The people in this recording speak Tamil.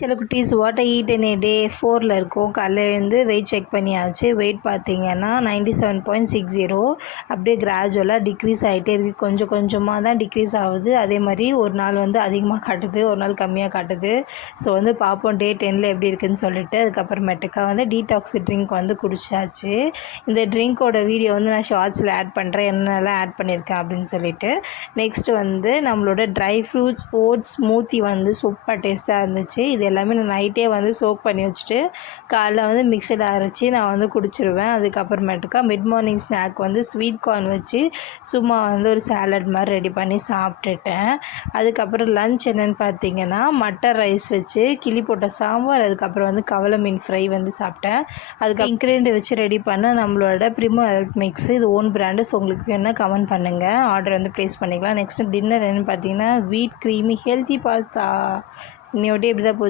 சில குட்டீஸ் வாட் ஐ ஈட் இன் ஏ டே 4ல் இருக்கும். காலைல எழுந்து வெயிட் செக் பண்ணியாச்சு. வெயிட் பார்த்தீங்கன்னா 97.60. அப்படியே கிராஜுவலாக டிக்ரீஸ் ஆகிட்டே இருக்குது. கொஞ்சம் கொஞ்சமாக தான் டிக்ரீஸ் ஆகுது. அதே மாதிரி ஒரு நாள் வந்து அதிகமாக காட்டுது, ஒரு நாள் கம்மியாக காட்டுது. ஸோ வந்து பார்ப்போம் டே 10ல் எப்படி இருக்குதுன்னு சொல்லிட்டு. அதுக்கப்புறமேட்டுக்கா வந்து டீடாக்ஸ் ட்ரிங்க் வந்து குடிச்சாச்சு. இந்த ட்ரிங்க்கோட வீடியோ வந்து நான் ஷார்ட்ஸில் ஆட் பண்ணுறேன், என்னென்னலாம் ஆட் பண்ணியிருக்கேன் அப்படின்னு சொல்லிட்டு. நெக்ஸ்ட்டு வந்து நம்மளோட ட்ரை ஃப்ரூட்ஸ் ஓட்ஸ் ஸ்மூத்தி வந்து சூப்பர் டேஸ்ட்டாக இருந்துச்சு. இது எல்லாமே நான் நைட்டே வந்து சோக் பண்ணி வச்சுட்டு காலைல வந்து மிக்சட் அரைச்சி நான் வந்து குடிச்சிருவேன். அதுக்கப்புறமேட்டுக்கா மிட் மார்னிங் ஸ்நாக் வந்து ஸ்வீட் கார்ன் வச்சு சும்மா வந்து ஒரு சாலட் மாதிரி ரெடி பண்ணி சாப்பிட்டுட்டேன். அதுக்கப்புறம் லன்ச் என்னென்னு பார்த்தீங்கன்னா மட்டர் ரைஸ் வச்சு கிளி போட்ட சாம்பார், அதுக்கப்புறம் வந்து கவலை மீன் ஃப்ரை வந்து சாப்பிட்டேன். அதுக்கு இன்க்ரீடியன்ட் வச்சு ரெடி பண்ண நம்மளோட ப்ரிமோ ஹெல்த் மிக்ஸ், இது ஓன் பிராண்டு. ஸோ உங்களுக்கு என்ன கமெண்ட் பண்ணுங்கள், ஆர்டர் வந்து ப்ளேஸ் பண்ணிக்கலாம். நெக்ஸ்ட்டு டின்னர் என்னென்னு பார்த்தீங்கன்னா வீட் க்ரீமி ஹெல்த்தி பாஸ்தா. இன்னையோட இப்படி தான் போச்சு.